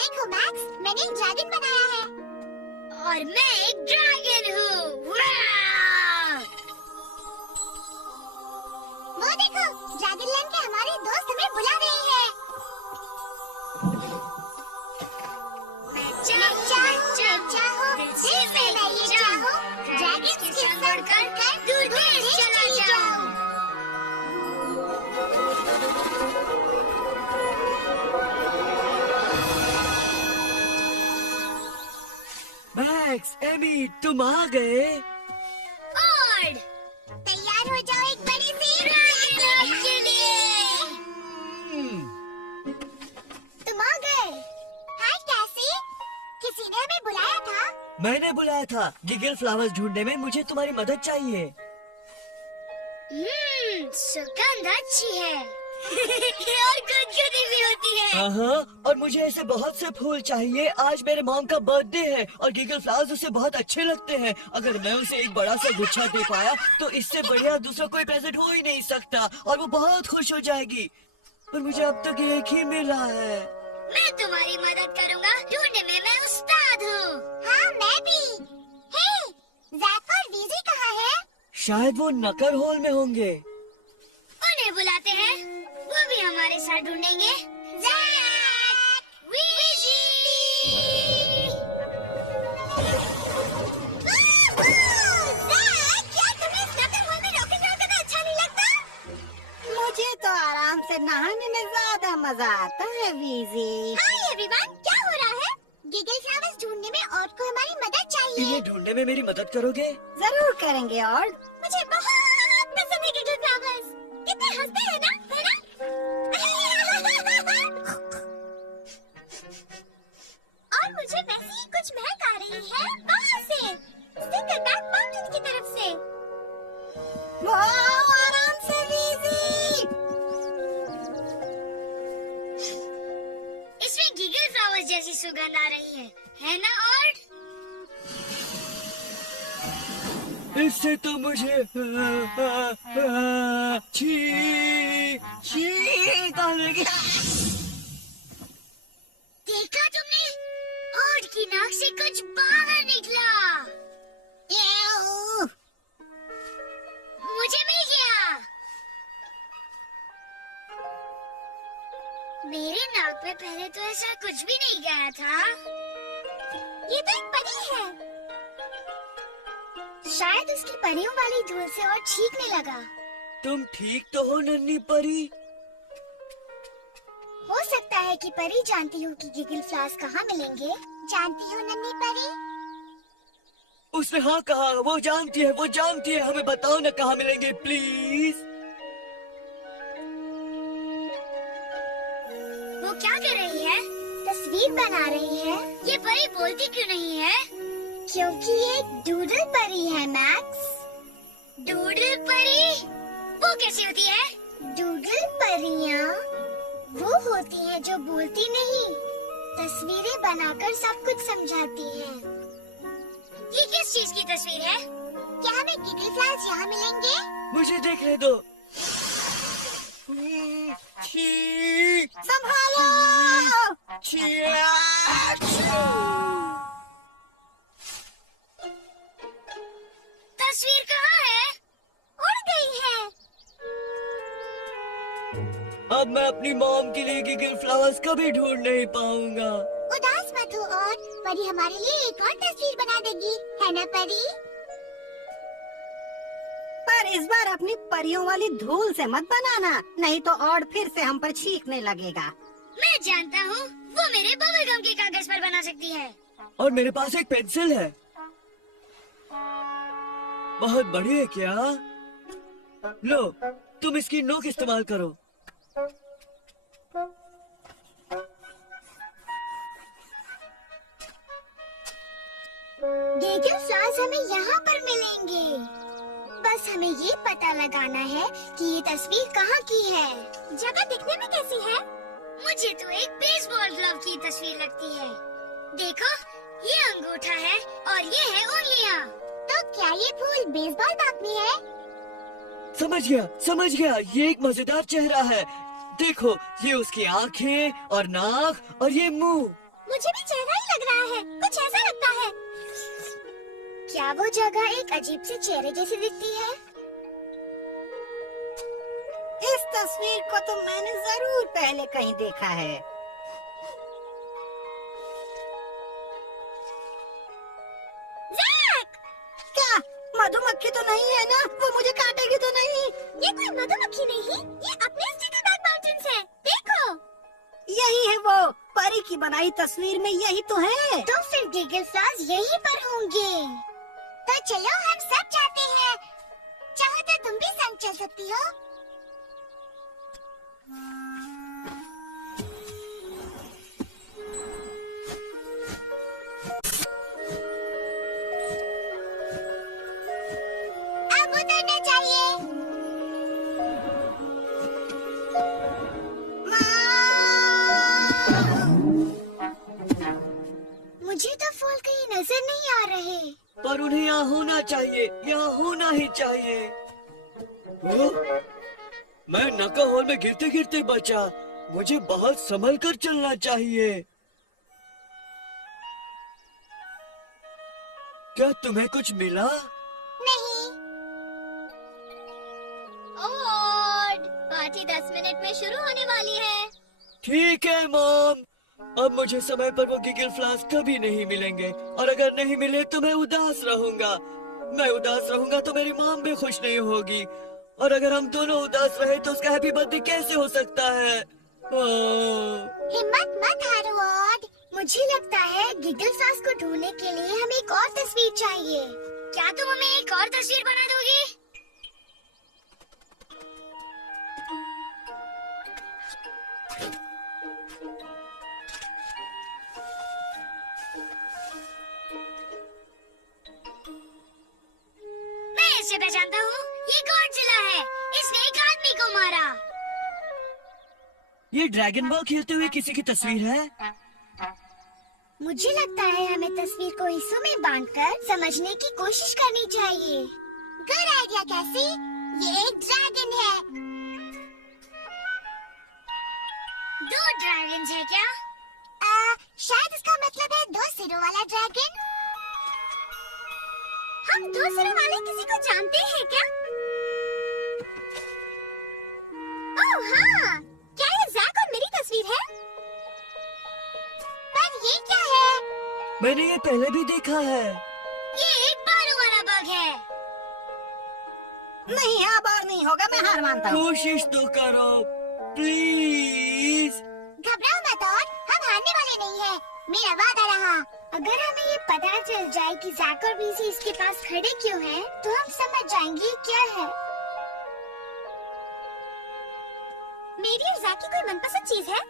देखो मैक्स, मैंने एक ड्रैगन बनाया है। और मैं एक ड्रैगन हूँ। वो देखो, ड्रैगन लैंड के हमारे दोस्त हमें बुला रहे हैं। मैं चाहूँ दिल से मैं ये चाहूँ, ड्रैगन के संग उड़कर दूर देश चला जाऊँ। मैक्स, एमी, तुम आ गए। और तैयार हो जाओ एक बड़ी सी ड्रैगन के लिए। तुम आ गए। हाय कैसी, किसी ने हमें बुलाया था। मैंने बुलाया था। गिगल फ्लावर्स ढूंढने में मुझे तुम्हारी मदद चाहिए। सुगंध अच्छी है। और गुदगुदी भी होती है। हाँ, और मुझे ऐसे बहुत से फूल चाहिए। आज मेरे मॉम का बर्थडे है और गिगल फ्लावर्स उसे बहुत अच्छे लगते हैं। अगर मैं उसे एक बड़ा सा गुच्छा दे पाया तो इससे बढ़िया दूसरा कोई प्रेजेंट हो ही नहीं सकता और वो बहुत खुश हो जाएगी। पर मुझे अब तक एक ही मिला है। मैं तुम्हारी मदद करूँगा। ढूंढने में मैं उस्ताद हूँ। हाँ मैं भी। हे, जैक और वीजी कहाँ है? शायद वो नकर होल में होंगे। उन्हें बुलाते हैं, वो भी हमारे साथ ढूंढेंगे। Jack, V G. जैक, क्या तुम्हें इस नकर होल में रॉकेट रोल करना अच्छा नहीं लगता? मुझे तो आराम से नहाने में ज्यादा मजा आता है वीजी। हाय एवरीवन, क्या हो रहा है? गिगल फ्लावर्स ढूंढने में और को हमारी मदद चाहिए। इन्हें ढूंढने में मेरी मदद करोगे? जरूर करेंगे। और मुझे बहुत पसंद है गिगल फ्लावर्स। कितने हंसते हैं ना, है ना? और मुझे वैसे ही कुछ महक आ रही है बाहर से, सिकरबैक माउंटेन की तरफ से। वाह, आराम से वीजी। इसमें गीगल फ्लावर्स जैसी सुगंध आ रही है ना? और इससे तो मुझे छींक आने की। देखा तुमने? ओट की नाक से कुछ बाहर निकला। याऊ। मुझे मिल गया। मेरे नाक में पहले तो ऐसा कुछ भी नहीं गया था। ये तो एक परी है। शायद उसकी परियों वाली धूल से और छींकने लगा। तुम ठीक तो हो नन्ही परी? हो सकता है कि परी जानती हो कि गिगल फ्लावर्स कहाँ मिलेंगे। जानती हो नन्ही परी? उसने हाँ कहा। वो जानती है, वो जानती है। हमें बताओ ना कहाँ मिलेंगे प्लीज। वो क्या कर रही है? तस्वीर बना रही है। ये परी बोलती क्यों नहीं है? क्योंकि ये एक डूडल परी है मैक्स। डूडल परी? वो कैसी होती है? डूडल परियां वो होती हैं जो बोलती नहीं, तस्वीरें बनाकर सब कुछ समझाती हैं। ये किस चीज की तस्वीर है? क्या हमें गिगल फ्लावर्स यहाँ मिलेंगे? मुझे देखने दो। छींक, संभालो। तस्वीर कहाँ है? उड़ गई है। अब मैं अपनी मॉम के लिए गिगल फ्लावर्स कभी ढूंढ नहीं पाऊंगा। उदास मत हो, और परी हमारे लिए एक और तस्वीर बना देगी, है ना परी? पर इस बार अपनी परियों वाली धूल से मत बनाना, नहीं तो और फिर से हम पर छींकने लगेगा। मैं जानता हूँ, वो मेरे बबल गम के कागज पर बना सकती है। और मेरे पास एक पेंसिल है। बहुत बड़ी है क्या? लो, तुम इसकी नोक इस्तेमाल करो। गिगल फ्लावर्स हमें यहाँ पर मिलेंगे। बस हमें ये पता लगाना है कि ये तस्वीर कहाँ की है। जगह दिखने में कैसी है? मुझे तो एक बेसबॉल ग्लव की तस्वीर लगती है। देखो, ये अंगूठा है और ये है उंगलियाँ। तो क्या ये फूल बेसबॉल बैट में है? समझ गया। ये एक मजेदार चेहरा है। देखो, ये उसकी आंखें और नाक और ये मुंह। मुझे भी चेहरा ही लग रहा है, कुछ ऐसा लगता है। क्या वो जगह एक अजीब से चेहरे जैसी दिखती है? इस तस्वीर को तो मैंने जरूर पहले कहीं देखा है। जैक! क्या मधुमक्खी तो नहीं है ना? वो मुझे काटेगी तो नहीं? ये कोई मधुमक्खी नहीं, ये अपने स्टिकलबैक माउंटेन्स है। देखो, यही है वो परी की बनाई तस्वीर में, यही तो है। तो फिर गिगल फ्लॉवर्स यहीं पर होंगे। तो चलो हम सब जाते हैं। चाहो तो तुम भी संग चल सकती हो। अब उतरना चाहिए। मुझे तो फूल कहीं नजर नहीं आ रहे। पर उन्हें यहाँ होना चाहिए, यहाँ होना ही चाहिए। ओह, मैं नका हॉल में गिरते गिरते बचा। मुझे बहुत संभल कर चलना चाहिए। क्या तुम्हें कुछ मिला? नहीं। ओड, पार्टी 10 मिनट में शुरू होने वाली है। ठीक है मॉम, अब मुझे समय पर वो गिगल फ्लावर्स कभी नहीं मिलेंगे, और अगर नहीं मिले तो मैं उदास रहूंगा। मैं उदास रहूंगा तो मेरी मॉम भी खुश नहीं होगी, और अगर हम दोनों उदास रहे तो उसका हैप्पी बर्थडे कैसे हो सकता है? हिम्मत मत हारो ओड। मुझे लगता है गिगल फ्लॉवर्स को ढूंढने के लिए हमें एक और तस्वीर चाहिए। क्या तुम हमें एक और तस्वीर बना दोगी? मैं इसे पहचानता हूँ, ये गॉडजिला है। इसने एक आदमी को मारा। ये ड्रैगन बॉल खेलते हुए किसी की तस्वीर है। मुझे लगता है हमें तस्वीर को हिस्सों में बांटकर समझने की कोशिश करनी चाहिए। गुड आइडिया कैसी? ये एक ड्रैगन है। 2 ड्रैगन है क्या? शायद इसका मतलब है 2 सिरों वाला ड्रैगन। हम 2 सिरों वाले किसी को जानते हैं क्या? ओह हाँ, क्या ये जैक और मेरी तस्वीर है? पर ये क्या है? मैंने ये पहले भी देखा है। ये एक बालों वाला बग है। नहीं, अब और नहीं होगा, मैं हार मानता हूँ। कोशिश तो करो प्लीज। घबराओ मत और हम हारने वाले नहीं हैं। मेरा वादा रहा। अगर हमें ये पता चल जाए कि जैक और बीसी इसके पास खड़े क्यों हैं, तो हम समझ जाएंगे ये क्या है। मेरी और जैक की कोई मनपसंद चीज है?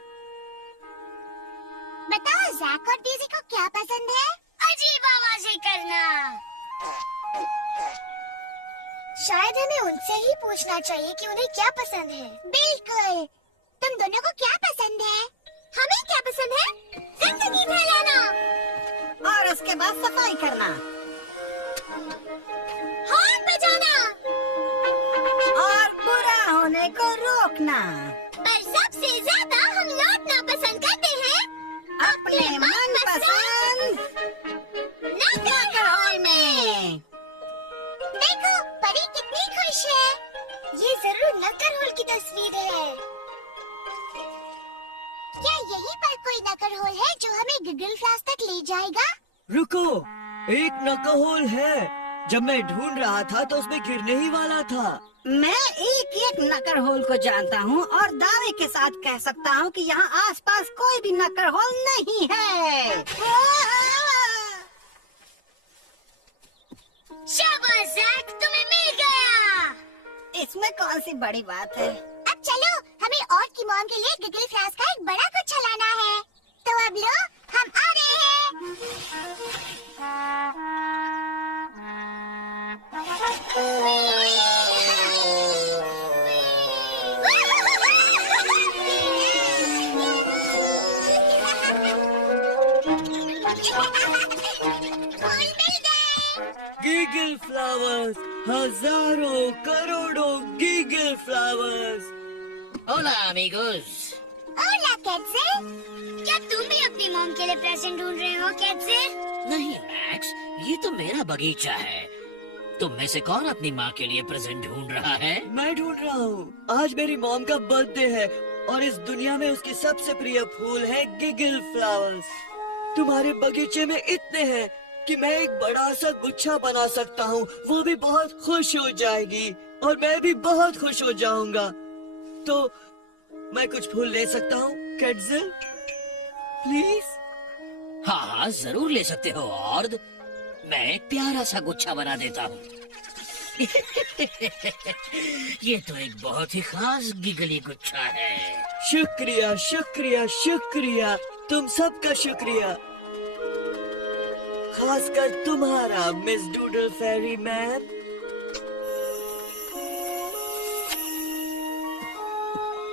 बताओ जैक और डेज़ी को क्या पसंद है? अजीब आवाजें करना। शायद हमें उनसे ही पूछना चाहिए कि उन्हें क्या पसंद है। बिल्कुल। तुम दोनों को क्या पसंद है? हमें क्या पसंद है? जिंदगी फैलाना और उसके बाद सफाई करना हॉर्न बजाना और बुरा होने को रोकना। पर सबसे ज्यादा हम लौटना पसंद करते हैं अपने मनपसंद नगर हॉल में। देखो परी कितनी खुश है। ये जरूर नक्कर होल की तस्वीर है। क्या यहीं पर कोई नगर हॉल है जो हमें गिगल फ्लॉवर्स तक ले जाएगा? रुको, एक नका होल है। जब मैं ढूंढ रहा था तो उसमें गिरने ही वाला था। मैं एक एक नकर होल को जानता हूँ और दावे के साथ कह सकता हूँ कि यहाँ आसपास कोई भी नकर होल नहीं है। शाबाश जैक, तुम्हें मिल गया। इसमें कौन सी बड़ी बात है? अब चलो, हमें और की मॉम के लिए गिगल फ्लॉवर्स का एक बड़ा गुच्छा लाना है। तो अब लो, हम आ रहे गिगल फ्लावर्स, हजारों करोड़ों गिगल फ्लावर्स। Hola, amigos. ओला कैटज़िल, क्या तुम भी अपनी मॉम के लिए प्रेजेंट ढूंढ रहे हो कैटज़िल? नहीं मैक्स, ये तो मेरा बगीचा है। तुम में से कौन अपनी माँ के लिए प्रेजेंट ढूंढ रहा है? मैं ढूंढ रहा हूँ। आज मेरी मॉम का बर्थडे है और इस दुनिया में उसकी सबसे प्रिय फूल है गिगल फ्लावर्स। तुम्हारे बगीचे में इतने हैं कि मैं एक बड़ा सा गुच्छा बना सकता हूँ। वो भी बहुत खुश हो जाएगी और मैं भी बहुत खुश हो जाऊंगा। तो मैं कुछ फूल ले सकता हूँ कैटज़िल, प्लीज? हाँ हाँ, जरूर ले सकते हो ऑर्ड। मैं एक प्यारा सा गुच्छा बना देता हूँ। ये तो एक बहुत ही खास गिगली गुच्छा है। शुक्रिया शुक्रिया शुक्रिया, तुम सबका शुक्रिया, खासकर तुम्हारा मिस डूडल फेरी मैन।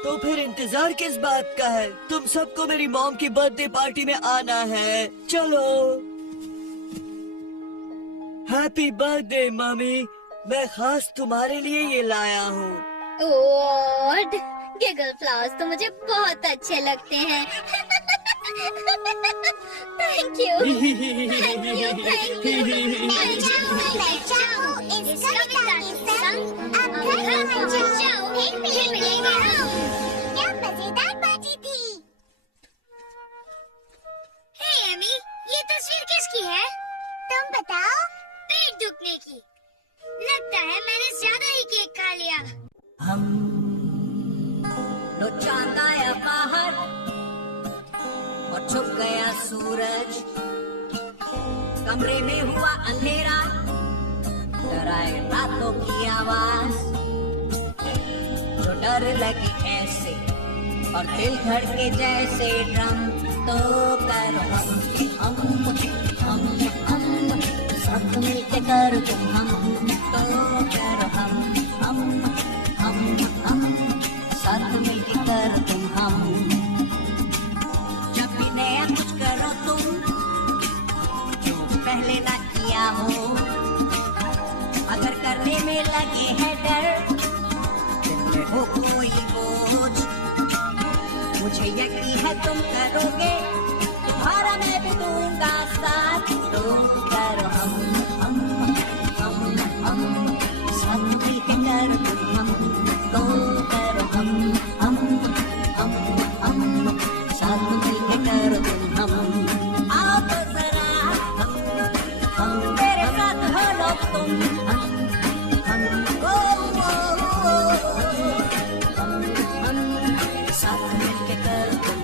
तो फिर इंतजार किस बात का है? तुम सबको मेरी मॉम की बर्थडे पार्टी में आना है। चलो। हैप्पी बर्थडे मम्मी, मैं खास तुम्हारे लिए ये लाया हूँ। ऑर्ड, गिगल फ्लावर्स तो मुझे बहुत अच्छे लगते हैं। Thank you. मैं चाहूँ इस कविता के संग अब घर पहुँच जाओ। फिर मिलेंगे हम। क्या मजेदार बातें थी। हे एमी, ये तस्वीर किसकी है? तुम बताओ। पेट दुखने की। लगता है मैंने ज्यादा ही केक खा लिया। हम तो चांद आया बाहर और छुप गया सूरज, कमरे में हुआ अंधेरा, डराए रातों की आवाज, जो डर लगी ऐसे और दिल धड़के जैसे ड्रम, तो कर हम सब मिलके कर तुम हम, तो कर हम साथ मिलके कर तुम हम। जब भी नया कुछ करो तुम जो पहले ना किया हो, अगर करने में लगे है डर, दिल में हो कोई बोझ, मुझे यकीन है तुम करोगे, तुम्हारा मैं भी दूंगा साथ, तो करो हम साथ मिलके कर तुम हम, तो करो हम साथ मिलके कर तुम हम। आओ तो जरा हम मेरे साथ हो लो तुम, हम साथ मिलके कर तुम